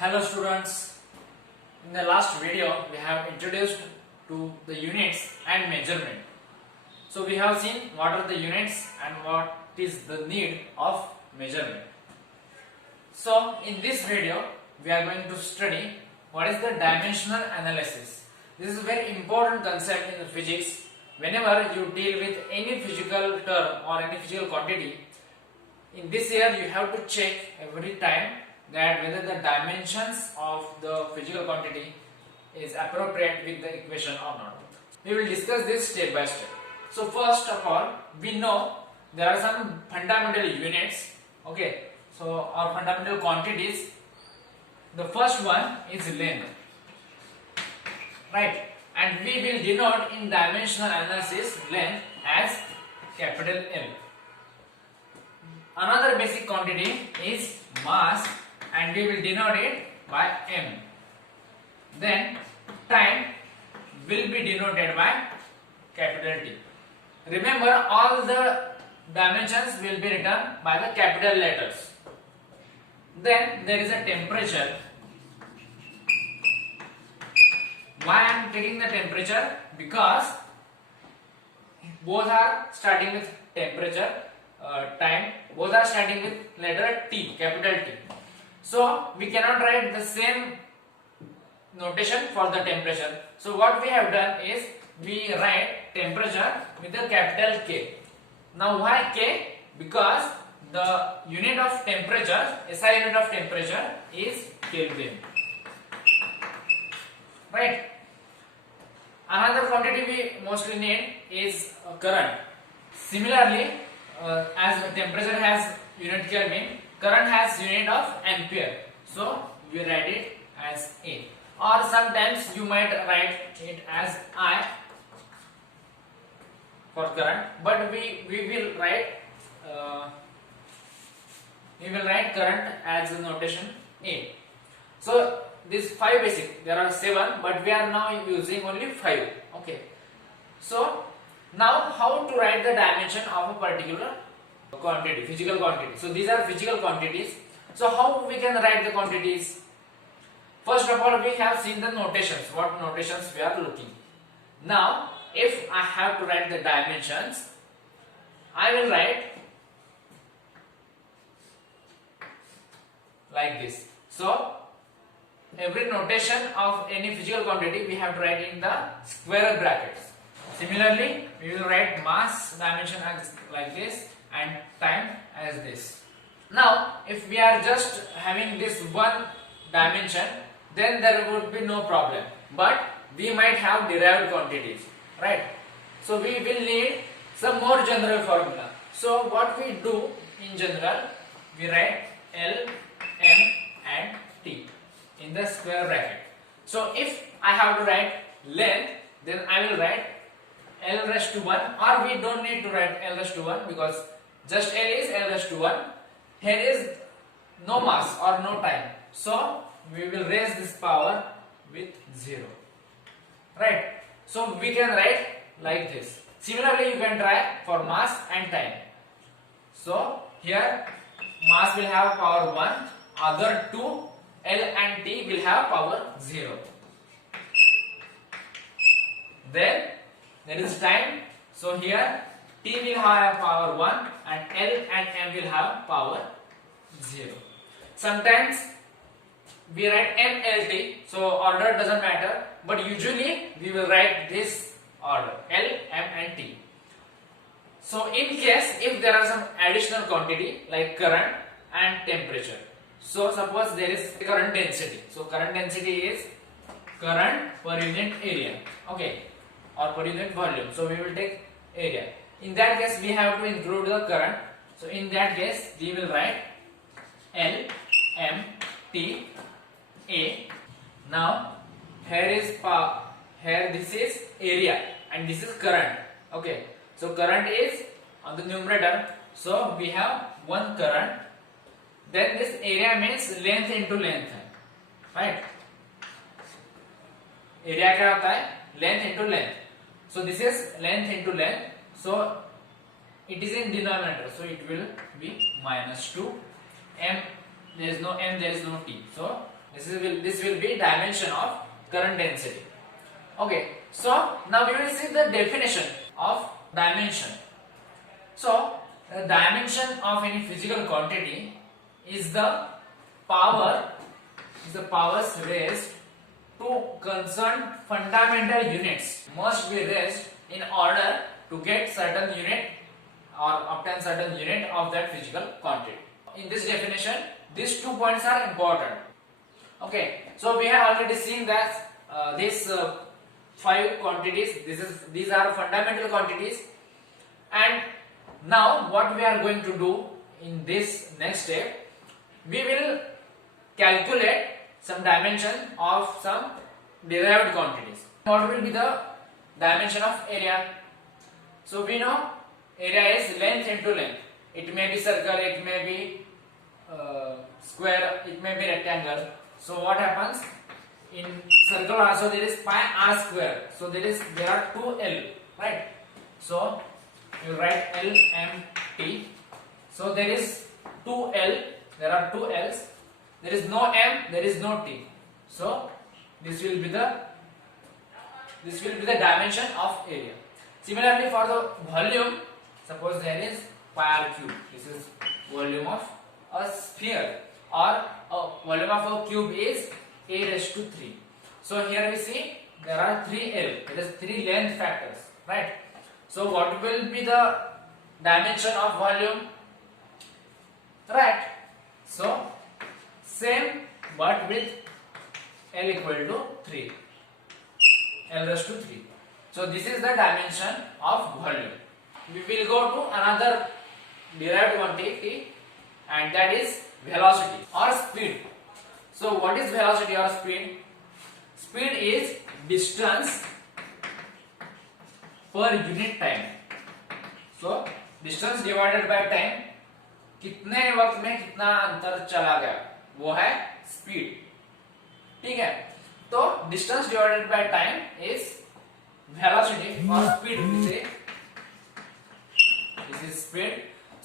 Hello students, in the last video we have introduced to the units and measurement. So we have seen what are the units and what is the need of measurement. So in this video we are going to study what is the dimensional analysis. This is a very important concept in the physics. Whenever you deal with any physical term or any physical quantity, in this year you have to check every time that whether the dimensions of the physical quantity is appropriate with the equation or not. We will discuss this step by step. So first of all, we know there are some fundamental units, okay, so or fundamental quantities. The first one is length, right, and we will denote in dimensional analysis length as capital L. Another basic quantity is mass, and we will denote it by m. Then time will be denoted by capital T. Remember, all the dimensions will be written by the capital letters. Then there is a temperature. Why I am taking the temperature? Because both are starting with temperature, time, both are starting with letter T, capital T. So we cannot write the same notation for the temperature. So what we have done is we write temperature with the capital K. Now why K? Because the unit of temperature, SI unit of temperature is Kelvin. Right. Another quantity we mostly need is current. Similarly, as temperature has unit Kelvin, current has unit of ampere, so we write it as A, or sometimes you might write it as I for current, but we will write current as a notation A. So these 5 basic, there are 7, but we are now using only 5. Okay, so now how to write the dimension of a particular quantity, physical quantity. So these are physical quantities. So how we can write the quantities? First of all, we have seen the notations, what notations we are looking. Now if I have to write the dimensions, I will write like this. So every notation of any physical quantity we have to write in the square brackets. Similarly, we will write mass dimension as like this and time as this. Now if we are just having this one dimension, then there would be no problem, but we might have derived quantities, right? So we will need some more general formula. So what we do in general, we write L, M and T in the square bracket. So if I have to write length, then I will write L raised to 1, or we don't need to write L raised to 1 because just L is L raised to 1. Here is no mass or no time, so we will raise this power with 0, right? So we can write like this. Similarly, you can try for mass and time. So here mass will have power 1, other two L and T will have power 0. Then there is time, so here T will have power 1 and L and M will have power 0. Sometimes we write MLT, so order doesn't matter, but usually we will write this order L, M and T. So in case if there are some additional quantity like current and temperature, so suppose there is current density, so current density is current per unit area, okay, or per unit volume, so we will take area. In that case we have to include the current, so in that case we will write L, M, T, A. Now here is power, here this is area and this is current, okay, so current is on the numerator, so we have one current. Then this area means length into length, right? Area क्या होता है? Length into length. So this is length into length. So it is in denominator, so it will be minus 2. M, there is no M, there is no T, so This will be dimension of current density. Okay, so now we will see the definition of dimension. So the dimension of any physical quantity is the powers raised to concerned fundamental units must be raised in order to get certain unit or obtain certain unit of that physical quantity. In this definition, these 2 points are important. Okay, so we have already seen that these 5 quantities, these are fundamental quantities, and now what we are going to do in this next step, we will calculate some dimension of some derived quantities. What will be the dimension of area? So we know area is length into length. It may be circle, it may be square, it may be rectangle. So what happens? In circle also there is pi r square. So there are 2 L, right? So you write L M T. So there is 2 L. There are 2 L's. There is no M. There is no T. So this will be the dimension of area. Similarly, for the volume, suppose there is pi r cube. This is volume of a sphere, or a volume of a cube is a raised to 3. So here we see there are 3 L. There is 3 length factors, right? So what will be the dimension of volume? Right. So same, but with L equal to 3. L raised to 3. So this is the dimension of volume. We will go to another derived quantity, and that is velocity or speed. So what is velocity or speed? Speed is distance per unit time. So distance divided by time, कितने वक्त में कितना अंतर चला गया, वो है speed. ठीक है, तो distance divided by time is velocity और speed. This is speed.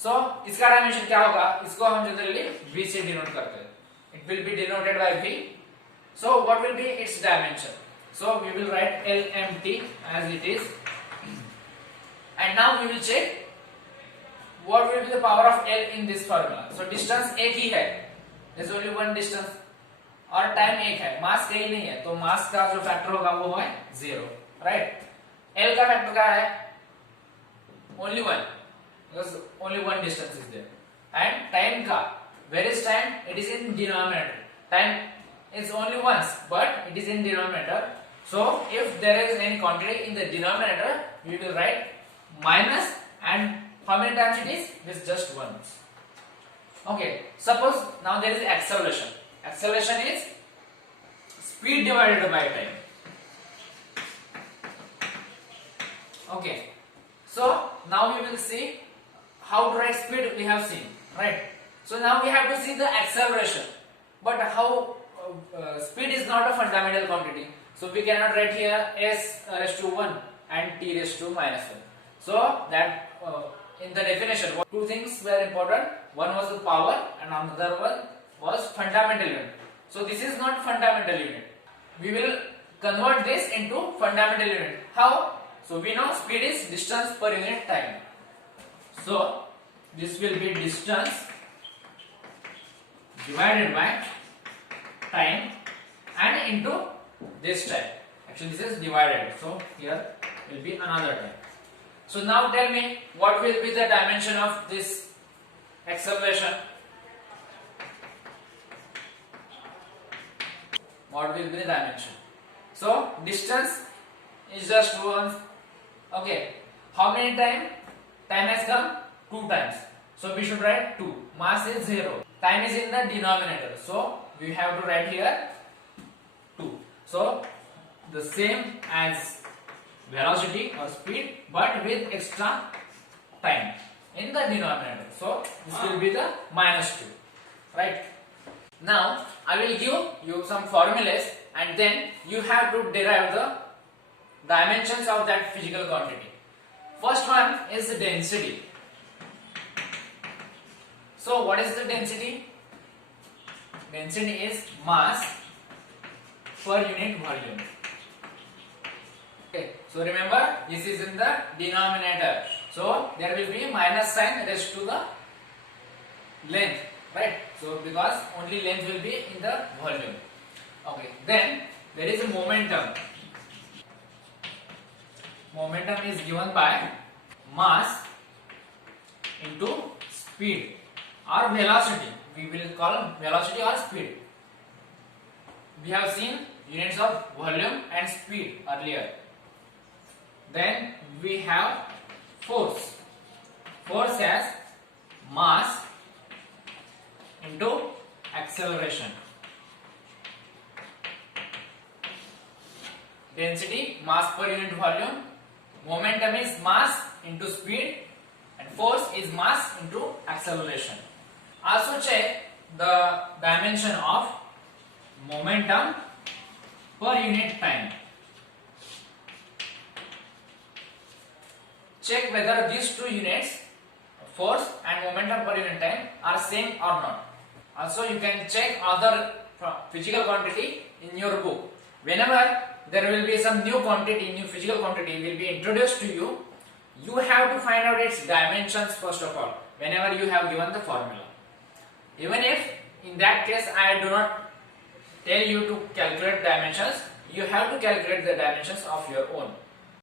So इसका डायमेंशन क्या होगा? इसको हम जनरली v से डिनोट करते हैं. It will be denoted by v. So what will be its dimension? So we will write LMT as it is, and now we will check what will be the power of L in this formula. So distance एक ही है, there is only one distance, और time एक है, मास कहीं नहीं है, तो मास का जो फैक्टर होगा वो है 0, राइट? L का फैक्टर क्या है? Only one, because only one distance is there. And time का, where is time? It is in denominator. Time is only once, but it is in denominator. So if there is any quantity in the denominator, we will write minus, and how many times it is? It is just once. Okay, suppose now there is acceleration. Acceleration is speed divided by time. Okay, so now we will see how to write speed. We have seen, right? So now we have to see the acceleration. But how speed is not a fundamental quantity, so we cannot write here s raised to 1 and t raised to minus 1. So that in the definition, two things were important. One was the power, and another one was fundamental unit. So this is not fundamental unit. We will convert this into fundamental unit. How? So we know speed is distance per unit time. So this will be distance divided by time and into this time. Actually this is divided, so here will be another time. So now tell me, what will be the dimension of this acceleration? What will be the dimension? So distance is just one. Okay, how many times? Time has come 2 times. So we should write 2. Mass is 0. Time is in the denominator. So we have to write here 2. So the same as velocity or speed, but with extra time in the denominator. So this will be the minus 2, right? Now I will give you some formulas, and then you have to derive the dimensions of that physical quantity. First one is the density. So what is the density? density is mass per unit volume. Okay, so remember this is in the denominator, so there will be minus sign raised to the length, right? So because only length will be in the volume. Okay, then there is a momentum. Momentum is given by mass into speed or velocity. We will call velocity or speed. We have seen units of volume and speed earlier. Then we have force. Force as mass into acceleration. Density, mass per unit volume. Momentum is mass into speed, and force is mass into acceleration. Also check the dimension of momentum per unit time. Check whether these two units, force and momentum per unit time, are same or not. Also you can check other physical quantity in your book. Whenever there will be some new quantity, new physical quantity will be introduced to you, you have to find out its dimensions first of all, whenever you have given the formula. Even if in that case I do not tell you to calculate dimensions, you have to calculate the dimensions of your own.